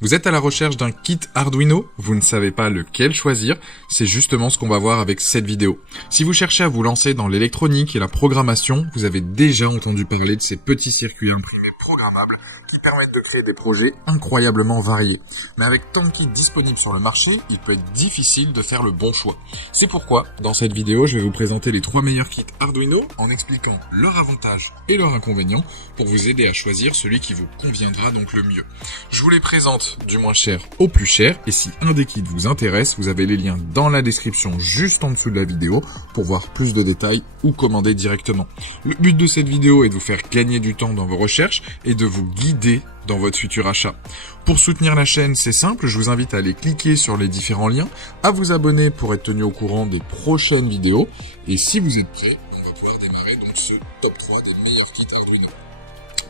Vous êtes à la recherche d'un kit Arduino? Vous ne savez pas lequel choisir? C'est justement ce qu'on va voir avec cette vidéo. Si vous cherchez à vous lancer dans l'électronique et la programmation, vous avez déjà entendu parler de ces petits circuits imprimés programmables qui permettent de créer des projets incroyablement variés. Mais avec tant de kits disponibles sur le marché, il peut être difficile de faire le bon choix. C'est pourquoi, dans cette vidéo, je vais vous présenter les 3 meilleurs kits Arduino en expliquant leurs avantages et leurs inconvénients pour vous aider à choisir celui qui vous conviendra donc le mieux. Je vous les présente du moins cher au plus cher, et si un des kits vous intéresse, vous avez les liens dans la description juste en dessous de la vidéo pour voir plus de détails ou commander directement. Le but de cette vidéo est de vous faire gagner du temps dans vos recherches et de vous guider dans votre futur achat. Pour soutenir la chaîne, c'est simple, je vous invite à aller cliquer sur les différents liens, à vous abonner pour être tenu au courant des prochaines vidéos, et si vous êtes prêts, on va pouvoir démarrer donc ce top 3 des meilleurs kits Arduino.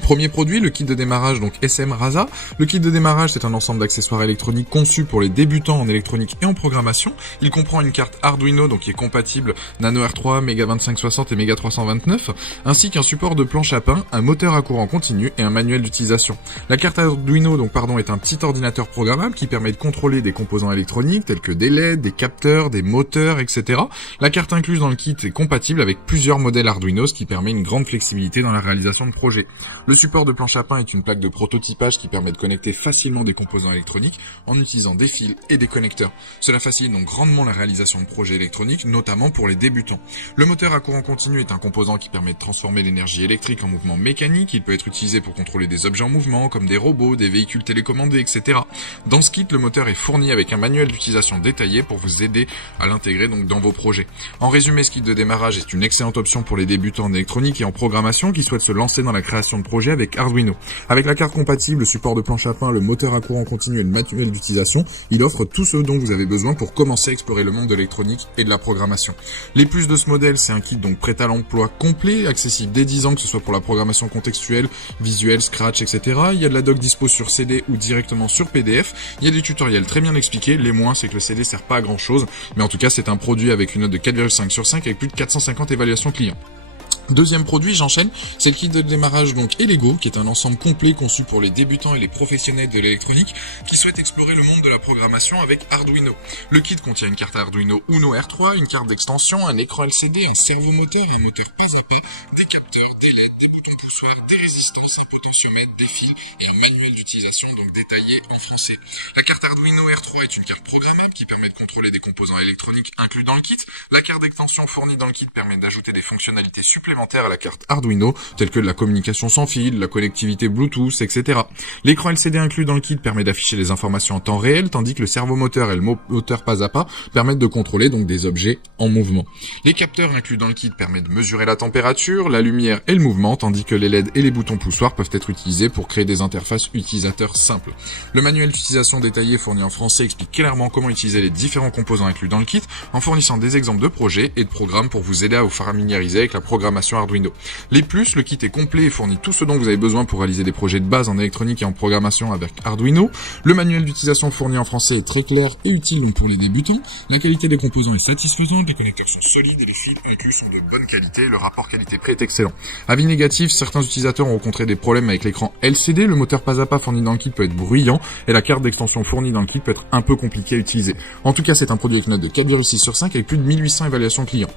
Premier produit, le kit de démarrage donc SM Rasa. Le kit de démarrage, c'est un ensemble d'accessoires électroniques conçus pour les débutants en électronique et en programmation. Il comprend une carte Arduino donc qui est compatible Nano R3, Mega 2560 et Mega 329, ainsi qu'un support de planche à pain, un moteur à courant continu et un manuel d'utilisation. La carte Arduino est un petit ordinateur programmable qui permet de contrôler des composants électroniques tels que des LED, des capteurs, des moteurs, etc. La carte incluse dans le kit est compatible avec plusieurs modèles Arduino, ce qui permet une grande flexibilité dans la réalisation de projets. Le support de planche à pain est une plaque de prototypage qui permet de connecter facilement des composants électroniques en utilisant des fils et des connecteurs. Cela facilite donc grandement la réalisation de projets électroniques, notamment pour les débutants. Le moteur à courant continu est un composant qui permet de transformer l'énergie électrique en mouvement mécanique. Il peut être utilisé pour contrôler des objets en mouvement, comme des robots, des véhicules télécommandés, etc. Dans ce kit, le moteur est fourni avec un manuel d'utilisation détaillé pour vous aider à l'intégrer donc dans vos projets. En résumé, ce kit de démarrage est une excellente option pour les débutants en électronique et en programmation qui souhaitent se lancer dans la création de projets avec Arduino. Avec la carte compatible, le support de planche à pain, le moteur à courant continu et le manuel d'utilisation, il offre tout ce dont vous avez besoin pour commencer à explorer le monde de l'électronique et de la programmation. Les plus de ce modèle, c'est un kit donc prêt à l'emploi complet, accessible dès 10 ans, que ce soit pour la programmation contextuelle, visuelle, Scratch, etc. Il y a de la doc dispo sur CD ou directement sur PDF. Il y a des tutoriels très bien expliqués. Les moins, c'est que le CD sert pas à grand chose, mais en tout cas, c'est un produit avec une note de 4,5 sur 5 avec plus de 450 évaluations clients. Deuxième produit, j'enchaîne, c'est le kit de démarrage donc Elego, qui est un ensemble complet conçu pour les débutants et les professionnels de l'électronique qui souhaitent explorer le monde de la programmation avec Arduino. Le kit contient une carte Arduino Uno R3, une carte d'extension, un écran LCD, un servomoteur, un moteur pas à pas, des capteurs, des LED, des boutons poussoirs, des résistances, un potentiomètre, des fils et un manuel d'utilisation donc détaillé en français. La carte Arduino R3 est une carte programmable qui permet de contrôler des composants électroniques inclus dans le kit. La carte d'extension fournie dans le kit permet d'ajouter des fonctionnalités supplémentaires à la carte Arduino, telles que de la communication sans fil, la connectivité Bluetooth, etc. L'écran LCD inclus dans le kit permet d'afficher les informations en temps réel, tandis que le servomoteur et le moteur pas à pas permettent de contrôler donc des objets en mouvement. Les capteurs inclus dans le kit permettent de mesurer la température, la lumière et le mouvement, tandis que les LED et les boutons poussoirs peuvent être utilisés pour créer des interfaces utilisateurs simples. Le manuel d'utilisation détaillé fourni en français explique clairement comment utiliser les différents composants inclus dans le kit, en fournissant des exemples de projets et de programmes pour vous aider à vous familiariser avec la programmation Arduino. Les plus, le kit est complet et fournit tout ce dont vous avez besoin pour réaliser des projets de base en électronique et en programmation avec Arduino. Le manuel d'utilisation fourni en français est très clair et utile donc pour les débutants. La qualité des composants est satisfaisante, les connecteurs sont solides et les fils inclus sont de bonne qualité. Le rapport qualité-prix est excellent. Avis négatif, certains utilisateurs ont rencontré des problèmes avec l'écran LCD, le moteur pas à pas fourni dans le kit peut être bruyant et la carte d'extension fournie dans le kit peut être un peu compliquée à utiliser. En tout cas, c'est un produit avec une note de 4,6 sur 5 avec plus de 1800 évaluations clients.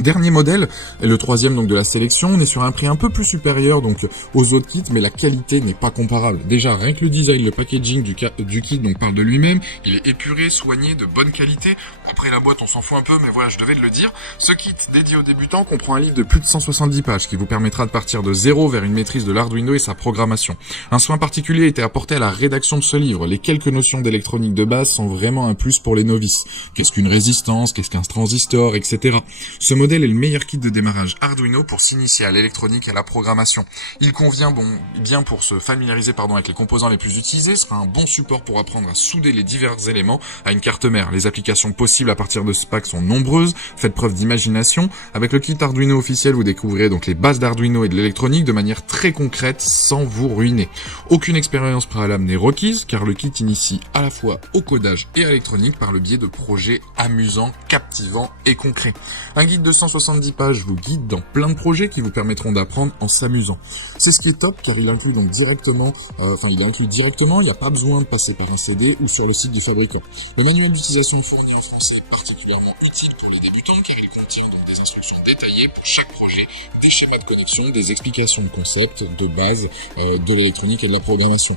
Dernier modèle, et le troisième donc de la sélection, on est sur un prix un peu plus supérieur donc aux autres kits, mais la qualité n'est pas comparable. Déjà, rien que le design, le packaging du kit donc parle de lui-même, il est épuré, soigné, de bonne qualité. Après la boîte, on s'en fout un peu, mais voilà, je devais le dire. Ce kit dédié aux débutants comprend un livre de plus de 170 pages qui vous permettra de partir de zéro vers une maîtrise de l'Arduino et sa programmation. Un soin particulier a été apporté à la rédaction de ce livre. Les quelques notions d'électronique de base sont vraiment un plus pour les novices. Qu'est-ce qu'une résistance, qu'est-ce qu'un transistor, etc. Ce modèle est le meilleur kit de démarrage Arduino pour s'initier à l'électronique et à la programmation. Il convient bien pour se familiariser avec les composants les plus utilisés, sera un bon support pour apprendre à souder les divers éléments à une carte mère. Les applications possibles à partir de ce pack sont nombreuses, faites preuve d'imagination. Avec le kit Arduino officiel, vous découvrirez donc les bases d'Arduino et de l'électronique de manière très concrète sans vous ruiner. Aucune expérience préalable n'est requise car le kit initie à la fois au codage et à l'électronique par le biais de projets amusants, captivants et concrets. Un guide de 270 pages vous guident dans plein de projets qui vous permettront d'apprendre en s'amusant. C'est ce qui est top car il inclut donc directement, il n'y a pas besoin de passer par un CD ou sur le site du fabricant. Le manuel d'utilisation fourni en français est particulièrement utile pour les débutants car il contient donc des instructions détaillées pour chaque projet, des schémas de connexion, des explications de concepts, de base, de l'électronique et de la programmation.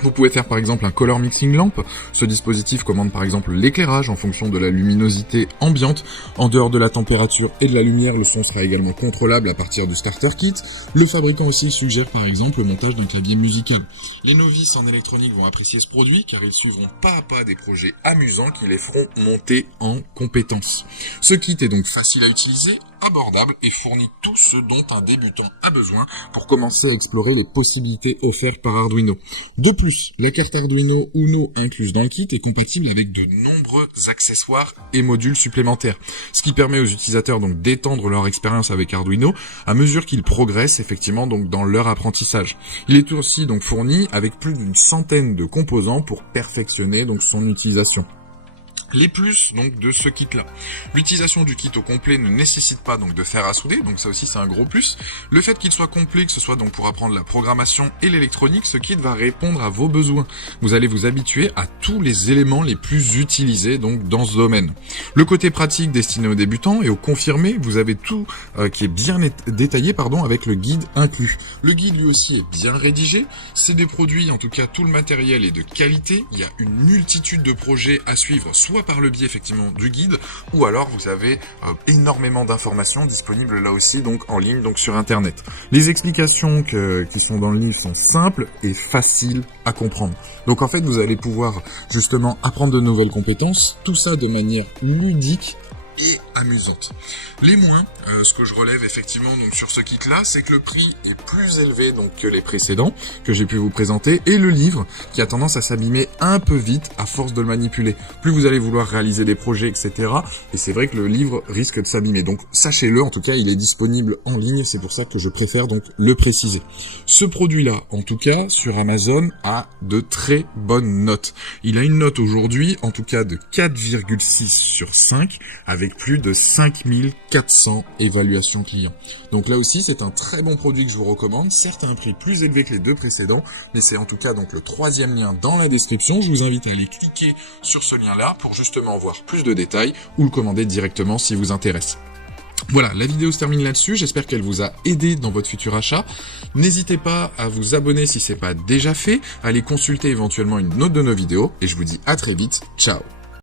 Vous pouvez faire par exemple un color mixing lamp. Ce dispositif commande par exemple l'éclairage en fonction de la luminosité ambiante. En dehors de la température et de la lumière, le son sera également contrôlable à partir du starter kit. Le fabricant aussi suggère par exemple le montage d'un clavier musical. Les novices en électronique vont apprécier ce produit car ils suivront pas à pas des projets amusants qui les feront monter en compétences. Ce kit est donc facile à utiliser, abordable et fournit tout ce dont un débutant a besoin pour commencer à explorer les possibilités offertes par Arduino. De plus, la carte Arduino Uno incluse dans le kit est compatible avec de nombreux accessoires et modules supplémentaires, ce qui permet aux utilisateurs donc d'étendre leur expérience avec Arduino à mesure qu'ils progressent effectivement donc dans leur apprentissage. Il est aussi donc fourni avec plus d'une centaine de composants pour perfectionner donc son utilisation. Les plus donc de ce kit là. L'utilisation du kit au complet ne nécessite pas donc de fer à souder, donc ça aussi c'est un gros plus. Le fait qu'il soit complet, que ce soit donc pour apprendre la programmation et l'électronique, ce kit va répondre à vos besoins. Vous allez vous habituer à tous les éléments les plus utilisés donc dans ce domaine. Le côté pratique destiné aux débutants et aux confirmés, vous avez tout qui est bien détaillé avec le guide inclus. Le guide lui aussi est bien rédigé, c'est des produits, en tout cas tout le matériel est de qualité, il y a une multitude de projets à suivre, soit par le biais effectivement du guide, ou alors vous avez énormément d'informations disponibles là aussi donc en ligne donc sur internet. Les explications qui sont dans le livre sont simples et faciles à comprendre. Donc en fait vous allez pouvoir justement apprendre de nouvelles compétences, tout ça de manière ludique et amusante. Les moins, ce que je relève effectivement donc sur ce kit là, c'est que le prix est plus élevé donc que les précédents que j'ai pu vous présenter, et le livre qui a tendance à s'abîmer un peu vite à force de le manipuler. Plus vous allez vouloir réaliser des projets, etc. Et c'est vrai que le livre risque de s'abîmer. Donc sachez-le, en tout cas il est disponible en ligne, c'est pour ça que je préfère donc le préciser. Ce produit là, en tout cas sur Amazon, a de très bonnes notes. Il a une note aujourd'hui, en tout cas de 4,6 sur 5, avec plus de 5400 évaluations clients. Donc là aussi, c'est un très bon produit que je vous recommande. Certes, à un prix plus élevé que les deux précédents, mais c'est en tout cas donc le 3e lien dans la description. Je vous invite à aller cliquer sur ce lien-là pour justement voir plus de détails ou le commander directement si vous intéresse. Voilà, la vidéo se termine là-dessus. J'espère qu'elle vous a aidé dans votre futur achat. N'hésitez pas à vous abonner si c'est pas déjà fait, à aller consulter éventuellement une autre de nos vidéos, et je vous dis à très vite. Ciao!